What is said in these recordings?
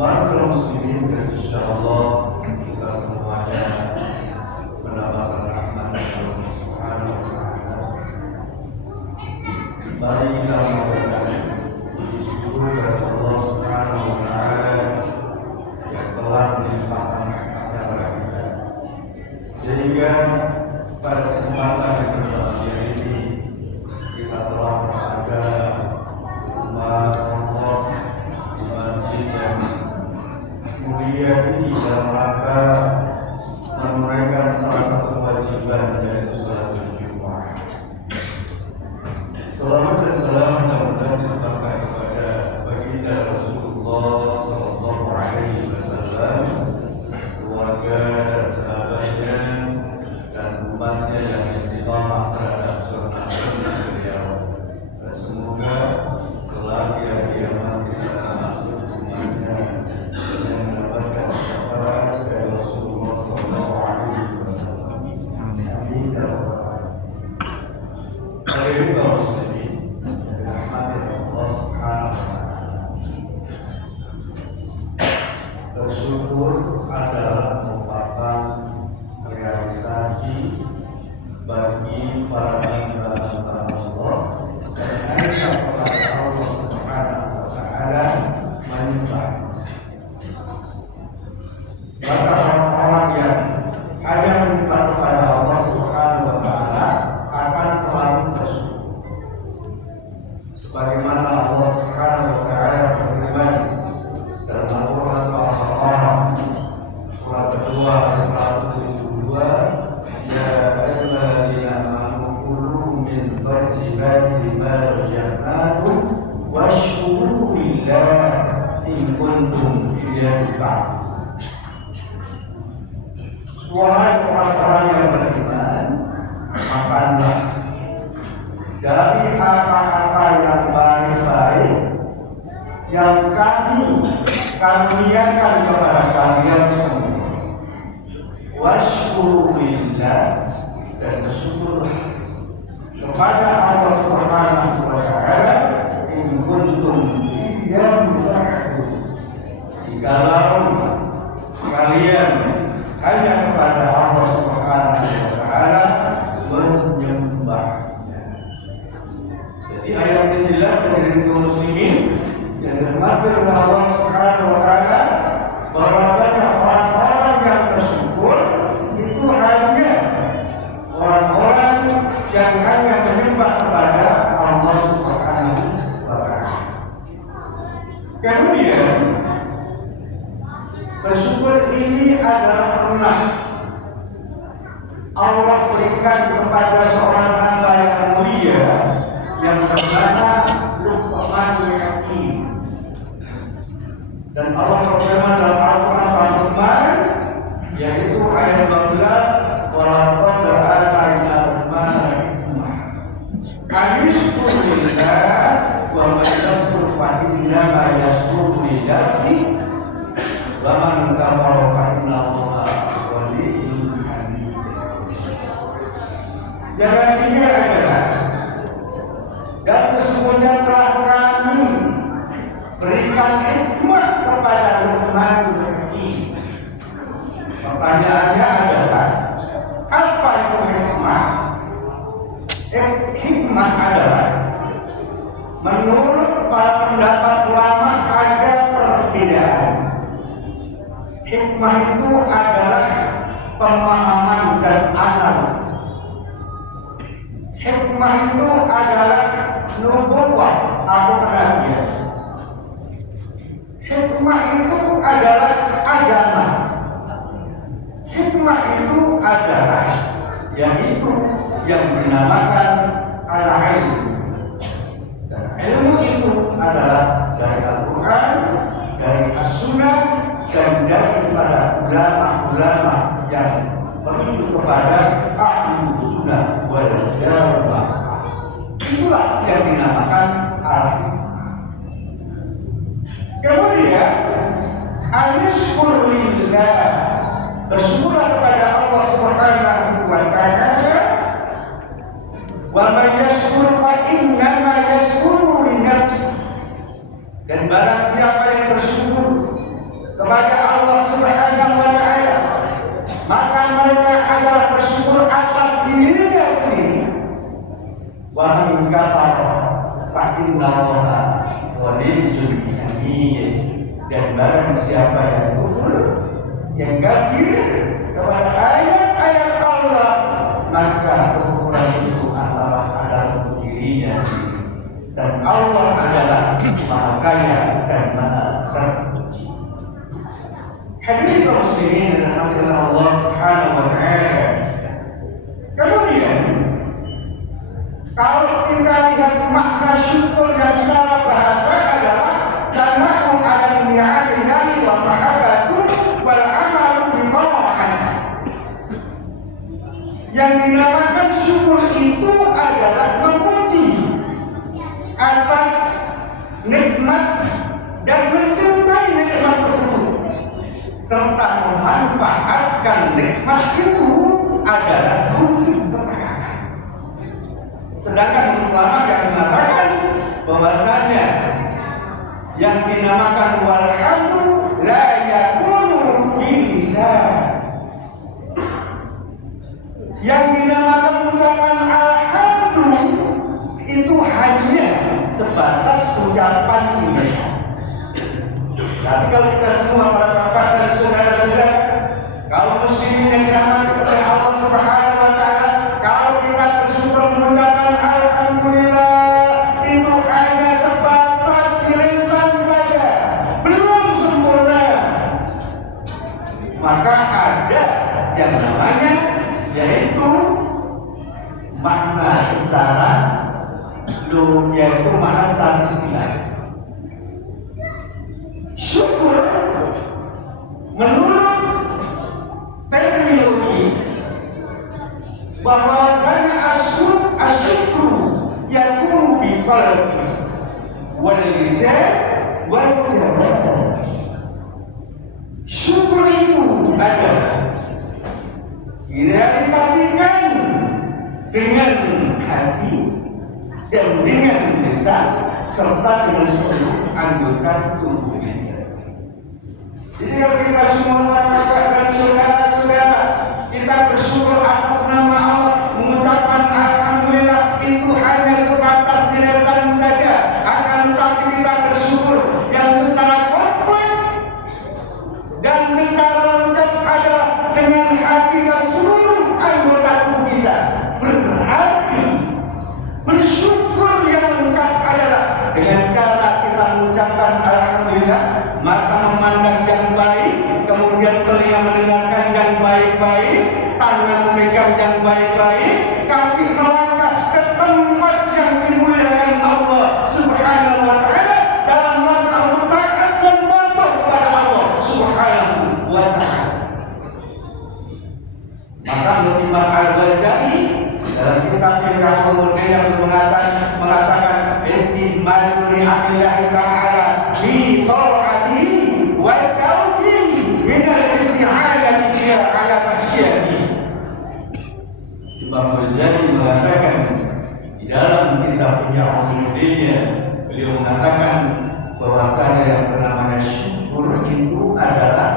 Ma'asyiral muslimin, insyaallah kita semuanya mendapatkan rahmat dari Allah Subhanahu wa taala. Mari kita mengucapkan puji syukur kepada Allah Subhanahu wa taala yang telah melimpahkan rahmat-Nya kepada kita. Sehingga pada kesempatan yang berbahagia ini kita telah berada di rumah Allah di masjid yang mulia ini dalam rangka menunaikan salah satu kewajiban yaitu salat Jumat. Salawat dan salam mudah-mudahan dilimpahkan kepada baginda Rasulullah Sallallahu Alaihi Wasallam, keluarga dan sahabatnya dan umatnya yang istiqamah terhadap sunnah beliau. Dan semoga kelak di hari kiamat kita akan masuk dunia yang mendapatkan syafaat dari Rasulullah Sallallahu Alaihi Wasallam. Amin. Hari ini kaum muslimin dirahmati Allah Subhanahu wa taala. Bersyukur adalah merupakan realisasi bagi para hamba Allah dan hanya kepada Allah Subhanahu wa taala menyembah. Maka orang-orang yang hanya menyembah kepada Allah Subhanahu wa taala akan selalu bersyukur. Sebagaimana Allah Subhanahu wa taala berfirman dalam Al-Qur'an surat kedua ayat 172, ya ayyuhalladzina amanu kulu min thayyibati ma razaqnakum washkuru lillahi in kuntum iyyahu ta'budun. Wahai orang-orang yang beriman, makanlah dari apa-apa yang baik-baik yang kami karuniakan kepada kalian semua. Washkuru lillah, dan bersyukurlah kepada Allah Subhanahu wa taala in kuntum iyyahu ta'budun. Jikalau kalian hanya kepada Allah Subhanahu wa taala menyembahnya. Jadi ayat ini jelas dari kaum muslimin yang dirahmati oleh Allah Subhanahu wa taala bahwasanya orang-orang yang bersyukur itu hanya orang-orang yang hanya menyembah kepada Allah Subhanahu wa taala. Kemudian bersyukur ini adalah pernah Allah berikan kepada seorang hamba yang mulia yang bernama Luqmanul Hakim. Dan Allah berfirman dalam Al-Quran yaitu ayat 12, walaqad atayna Luqmanal hikmah anishkur lillah wa man yashkur fa innama yashkuru li nafsihi wa man kafara fa inna Allaha ghaniyyun hamid. Yang artinya adalah, dan sesungguhnya telah kami berikan hikmah kepada Luqmanul Hakim. Pertanyaannya adalah, apa itu hikmah? Hikmah adalah, menurut para pendapat ulama ada perbedaan. Hikmah itu adalah pemahaman dan akal. Hikmah itu adalah nubuwah atau kenabian. Hikmah itu adalah agama. Hikmah itu adalah yaitu yang dinamakan al-ilmu. Dan ilmu itu adalah dari Al-Quran, dari As-Sunnah, dan daripada ulama-ulama yang menuju kepada ahlu sunnah wal jamaah. Itulah yang dinamakan al-ilmu. Kemudian al-syukur lillah, bersyukurlah kepada Allah Subhanahu wa ta'ala. Wa man yashkur fa innama yashkuru li nafsihi, dan barang siapa yang bersyukur kepada Allah Subhanahu wa ta'ala, maka mereka adalah bersyukur atas dirinya sendiri. Wa man kafara fa innallaha ghaniyyun hamid, dan barang siapa yang kufur, yang kafir kepada ayat-ayat Allah, maka kekufuran itu adalah untuk dirinya sendiri, dan Allah adalah Maha Kaya dan Maha Terpuji. Hadirin kaum muslimin dan alhamdulillah Allah Subhanahu wa ta'ala. Kemudian kalau kita lihat makna syukur yang secara bahasa adalah tamaku ala ni'amillahi wa mahabbatun wal amalu bi ta'ah. Yang dinamakan syukur itu adalah memuji atas nikmat dan mencintai nikmat tersebut, serta memanfaatkan nikmat itu adalah untuk ketaatan. Sedangkan ulama yang mengatakan bahwasanya yang dinamakan walhamdu la yakunu bilisan, yang dinamakan ucapan alhamdu itu hanya sebatas ucapan lisan. Tapi kalau kita semua para bapak dan saudara-saudara kaum muslimin yang dirahmati oleh Allah Subhanahu wa ta'ala, kalau kita bersyukur mengucapkan alhamdulillah, itu hanya sebatas di lisan saja, belum sempurna. Maka ada yang namanya yaitu makna secara yaitu makna secara istilah. Syukur menurut terminologi bahwa asyukru yakunu bi qalbi wal lisan wal jawarih. Syukur itu adalah direalisasikan dengan hati dan dengan lisan serta dengan seluruh anggota tubuhnya. Jadi kalau kita semua para kakak dan saudara-saudara, kita bersyukur atas nama Allah, mengucapkan alhamdulillah, itu hanya sebatas di lisan saja. Akan tetapi kita bersyukur yang secara kompleks dan secara lengkap adalah dengan hati dan seluruh anggota tubuh kita. Berarti bersyukur yang lengkap adalah dengan cara kita mengucapkan alhamdulillah, mata memandang yang baik, kemudian telinga mendengarkan yang baik-baik, tangan memegang yang baik-baik, kaki melangkah ke tempat yang dimuliakan Allah Subhanahu wa ta'ala dalam rangka untuk taat dan patuh kepada Allah Subhanahu wa ta'ala. Maka menurut Imam Al-Ghazali dalam kitab yang mengatakan istimalu li'amillahi ta'ala bi ta'atihi wa tawqihi min al-isti'anati ala masyiyati. Imam Al-Ghazali mengatakan di dalam kitab Al-Mu'minnya, beliau mengatakan bahwasanya yang bernama syukur itu adalah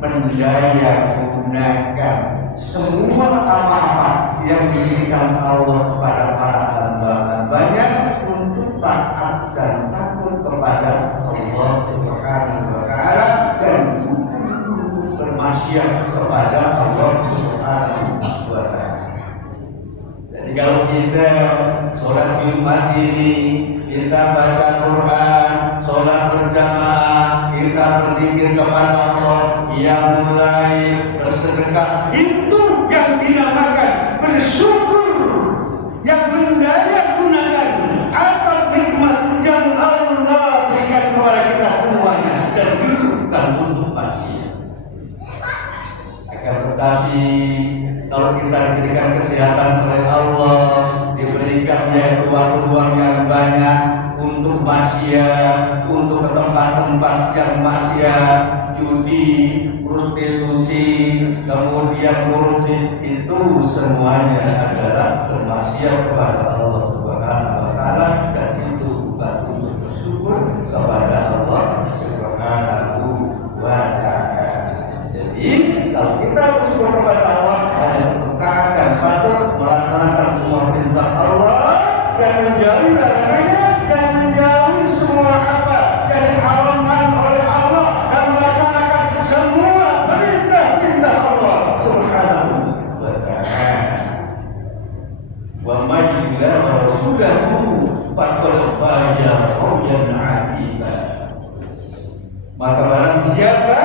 mendaya gunakan semua apa-apa yang diberikan Allah kepada para hamba-hambanya untuk taat dan takut kepada Allah Subhanahu wa ta'ala dan untuk bermaksiat kepada Allah Subhanahu wa ta'ala. Jadi kalau kita sholat Jumat ini, kita baca Quran, sholat berjamaah, kita berzikir kepada Allah, yang mulai bersedekah, itu yang dinamakan bersyukur, yang mendaya gunakan atas nikmat yang Allah berikan kepada kita semuanya, dan itu bukan untuk manusia. Akan tetapi kalau kita diberikan kesehatan oleh Allah, diberikan yaitu waktu-waktu yang banyak untuk maksiat, untuk ke tempat-tempat yang maksiat, judi, prostitusi, kemudian korupsi, itu semuanya adalah bermaksiat kepada Allah Subhanahu wa taala, dan itu bukan untuk bersyukur kepada Allah Subhanahu wa taala. Jadi kalau kita bersyukur kepada Allah, hanya mentaatkan, patut melaksanakan semua perintah Allah dan menjauhi larangannya, dan menjauhi semua apa yang diharamkan oleh Allah, dan melaksanakan semua perintah-perintah Allah Subhanahu wa taala. Wa may yuti' rasulahu faqad faza fawzan 'azima. Maka barang siapa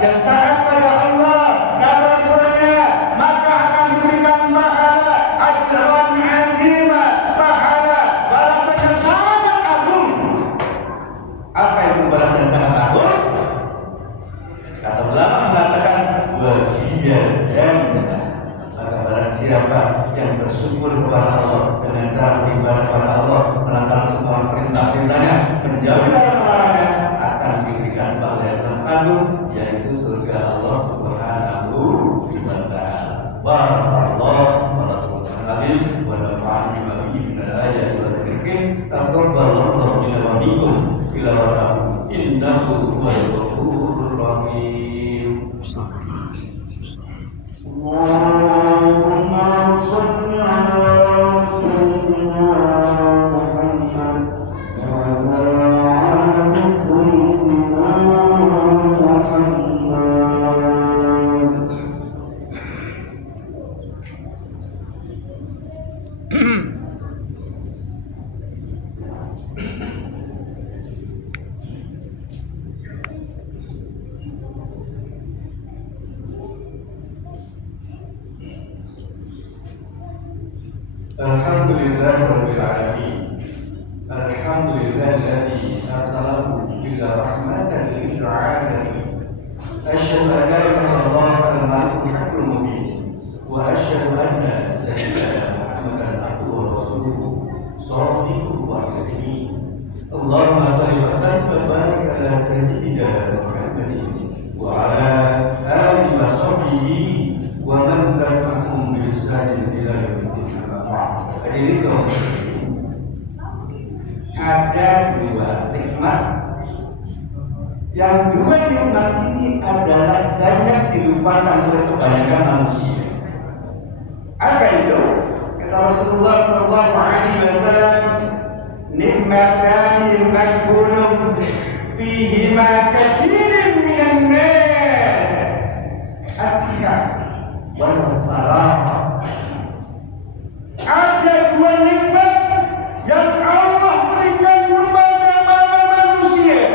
yang taat pada Allah dan Rasulnya, maka akan diberikan pahala ajran 'azima, pahala balasan yang sangat agung. Apa itu balasan yang sangat agung? Kata ulama mengatakan wajibnya jannah. Maka barang siapa yang bersyukur kepada Allah dengan cara beribadah kepada Allah, melakukan semua perintah-perintahnya, menjauhi larangan-larangannya, akan diberikan pahala yang sangat agung, yaitu surga Allah Subhanahu wa taala. Barakallahu wa lakum wa nafa'ani wa bihi min al-ayati wal hikam. Taqabbalallahu minna wa minkum tilawatahu innahu huwal ghafurur rahim. Allahumma shalli ala sayyidina Muhammad wa ala ali sayyidina Muhammad. Alhamdulillah rabbil alamin. Alhamdulillahilladzi arsalahu ila rahmatan lil alamin. Asyhadu an la ilaha illallah al-malikul haqqul mubin, wa asyhadu anna sayyidina Muhammadan abduhu wa rasuluhu shadiqul wa'id. Allahumma shalli wa sallim wa barik ala sayyidina Muhammadin wa ala alihi wa sahbihi wa man tabi'ahum bi ihsanin ila yaumil din. Hadirin kaum muslimin, ada dua nikmat. Yang dua nikmat ini adalah banyak dilupakan oleh kebanyakan manusia. Apa itu? Kata Rasulullah sallallahu alaihi wasallam, nikmatani majhulun fihima katsirun minan nas, as-sihat wal farah. Ada dua nikmat yang Allah berikan kepada para manusia,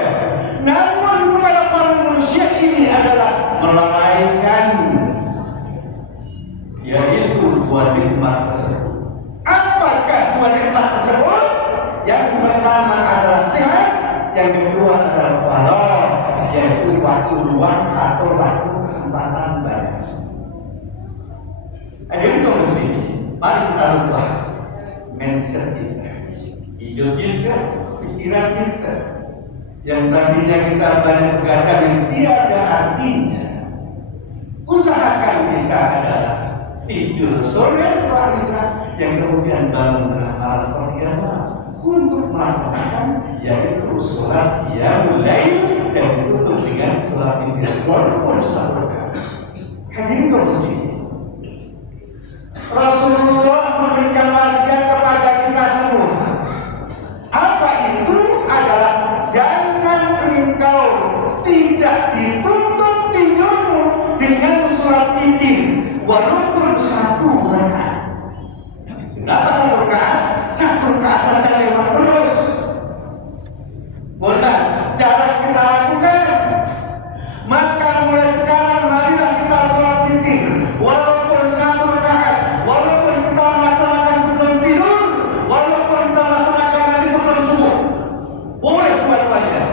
namun kepada para manusia ini adalah melalaikan, yaitu dua nikmat tersebut. Apakah dua nikmat tersebut? Yang pertama adalah sehat, yang kedua adalah falah, yaitu waktu luang atau waktu kesempatan banyak. Hadirin kaum muslimin, mari kita rubah mindset kita, hidup kita, pikiran kita. Yang tadinya kita banyak begadang yang tiada artinya, usahakan kita adalah tidur sore setelah isya, yang kemudian bangun tengah malam seperti yang malam untuk melaksanakan yaitu sholat qiyamul lail, dan ditutup dengan sholat witir walaupun satu rakaat. Hadirin kaum muslimin, Rasulullah memberikan wasiat kepada kita semua. Apa itu? Adalah jangan engkau tidak ditutup tidurmu dengan sholat witir walaupun satu rakaat. Kenapa satu rakaat? Satu rakaat saja lewat terus. Guna cara kita lakukan, maka mulai sekarang marilah kita sholat witir, walaupun satu rakaat, walaupun kita melaksanakan sebelum tidur, walaupun kita melaksanakan nanti sebelum subuh, boleh dua-duanya.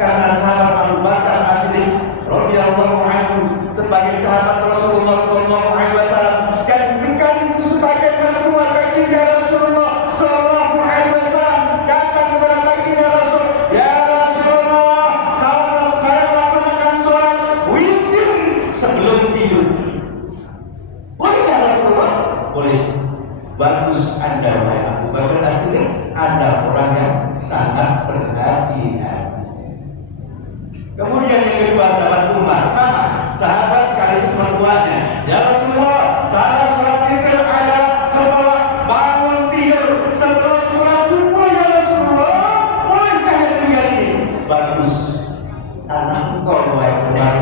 Karena sahabat Abu Bakar As-Siddiq radhiyallahu anhu sebagai sahabat Rasulullah sallallahu alaihi wasallam dan sekaligus sebagai mertua baginda Rasulullah sallallahu alaihi wasallam datang kepada baginda Rasul, "Ya Rasulullah, saya melaksanakan sholat witir sebelum tidur." Boleh ya Rasulullah? Boleh. Bagus Anda wahai Abu Bakar As-Siddiq, Anda orang yang sangat berhati-hati. Kemudian yang kedua sahabat Umar, sama sahabat sekaligus mertuanya, "Ya Rasulullah, saya sholat witir adalah setelah bangun tidur sebelum sholat subuh ya Rasulullah. Bolehkah yang demikian ini?" Bagus, karena engkau wahai Umar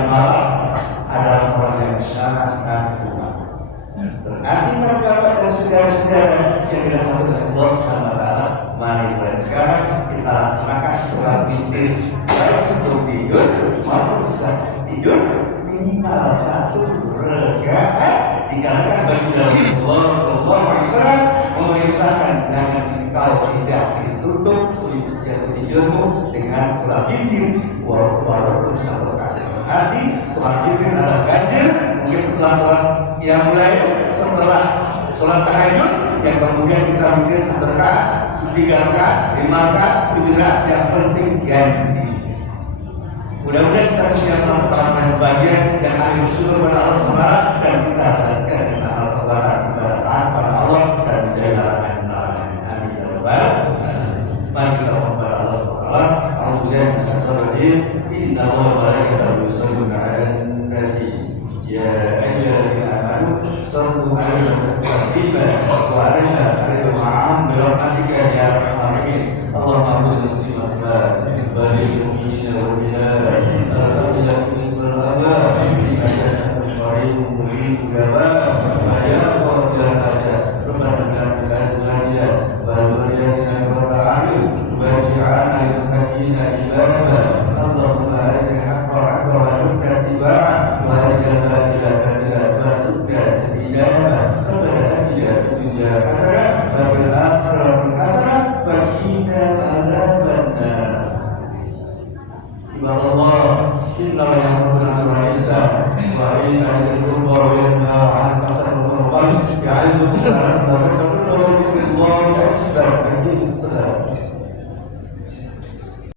adalah orang yang sangat kuat. Berarti para bapak dan saudara-saudara yang dirahmati oleh Allah Subhanahu wa taala, mari mulai sekarang kita laksanakan sholat witir baik sebelum tidur maupun setelah tidur minimal satu rakaat, dikarenakan baginda Rasulullah sallallahu alaihi wasallam memerintahkan jangan engkau tidak ditutup tidurmu dengan sholat witir walaupun satu rakaat. Berarti sholat witir adalah ganjil. Mungkin setelah sholat yang mulai setelah sholat tahajud yang kemudian kita witir 1 rakaat, 3 rakaat, 5 rakaat, 7 rakaat, yang penting ganti. Mudah-mudahan kita semua melakukan bagian dan kami bersyukur kepada Allah SWT dan kita hasilkan dengan amal ibadah taat kepada Allah dan menjadi larangan-larangan. Amin ya rabbal alamin. Mari kita kepada Allah SWT. Alhamdulillah bismillahirrahmanirrahim. Inna Allaha wa malaikatahu yusholluna 'alan nabi. Ya ayyuhalladzina amanu shallu 'alaihi wa sallimu wa alaihi ma'am bi rahmatika ya arhamar rahimin. Allahumma qul musliman wa lil mu'minina wal mu'minat alhamdulillah min rabbil Alhamdulillah.